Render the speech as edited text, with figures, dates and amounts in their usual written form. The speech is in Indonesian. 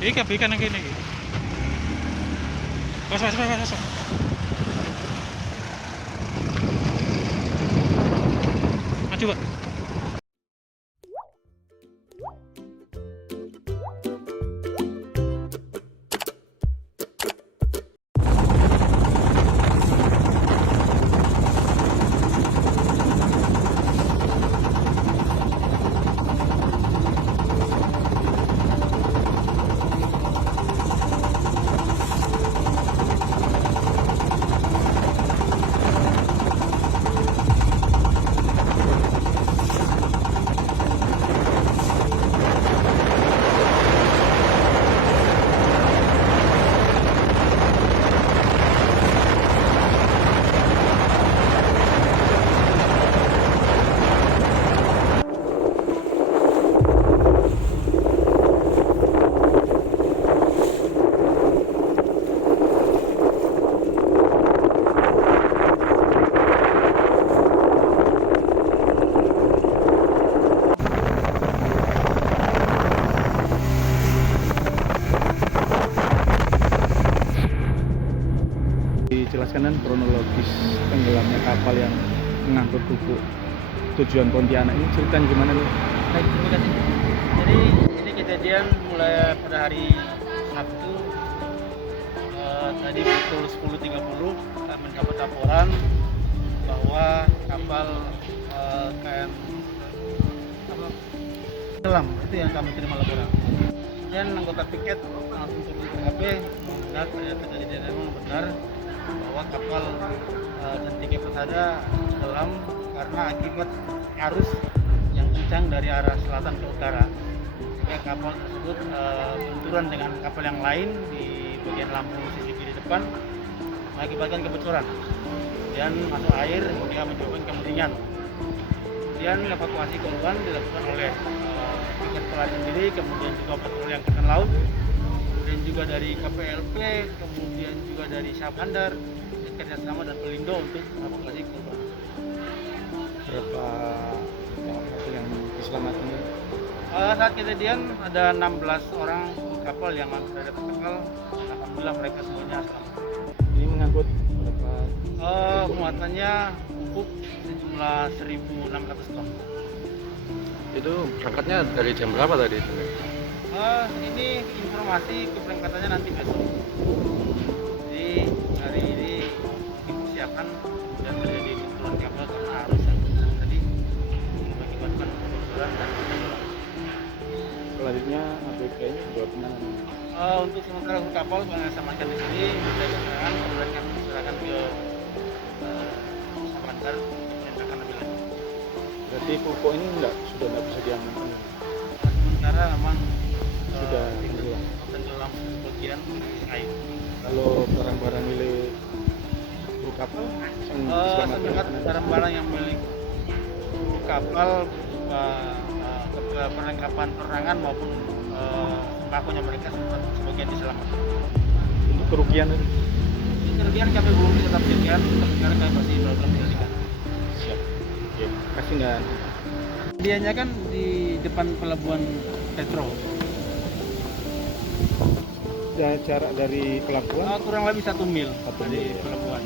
Iki ikan yang gini. Masuk. Maju, Pak. Dijelaskan kan kronologis tenggelamnya kapal yang mengangkut pupuk tujuan Pontianak ini, ceritain gimana nih? Baik, terima kasih. Jadi ini kejadian mulai pada hari Sabtu tadi pukul 10.30 kami mendapat laporan bahwa kapal KM tenggelam. Itu yang kami terima laporan. Kemudian anggota piket langsung turun ke TKP, mendengar ternyata kejadian memang benar bahwa kapal dan tiga persada tenggelam karena akibat arus yang kencang dari arah selatan ke utara, sehingga kapal tersebut benturan dengan kapal yang lain di bagian lambung sisi kiri depan, mengakibatkan kebocoran dan masuk air hingga menyebabkan kemiringan. Kemudian evakuasi korban dilakukan oleh piket pelari sendiri, kemudian juga patroli angkatan laut, kemudian juga dari KPLP, kemudian juga dari Syah Bandar, kerjasama dan Pelindo untuk evakuasi korban. Berapa yang diselamatkan ini? Saat kejadian ada 16 orang kapal yang berada terkapal. Alhamdulillah mereka semuanya selamat. Ini mengangkut berapa? Muatannya pupuk sejumlah 1.600 ton. Itu berangkatnya dari jam berapa tadi? Ini informasi keberangkatannya nanti besok. Jadi hari ini dipersiapkan dan terjadi benturan kapal karena arus yang kencang tadi mengakibatkan kebocoran dan tenggelam. Selanjutnya ABK-nya juga penanganan. Untuk sementara untuk kapal kami samakan di sini, kita keterangan kemudian kami serahkan ke Samandar tindakan lebih lanjut. Berarti pupuk ini sudah nggak bisa diamankan. Sementara memang Sudah tenggelam bagian air. Kalau barang-barang milik kru kapal yang Sebenarnya barang-barang yang milik kapal perlengkapan penerangan maupun sembakonya mereka sebagian diselamatkan. Untuk kerugian itu? Kerugian kami belum kita tafsirkan, sekarang kami masih melakukan penyelidikan. Siap. Oke. Kasih nggak? Dianya kan di depan pelabuhan Petro. Jarak dari pelabuhan? Kurang lebih 1 mil Satu dari mil, ya. pelabuhan.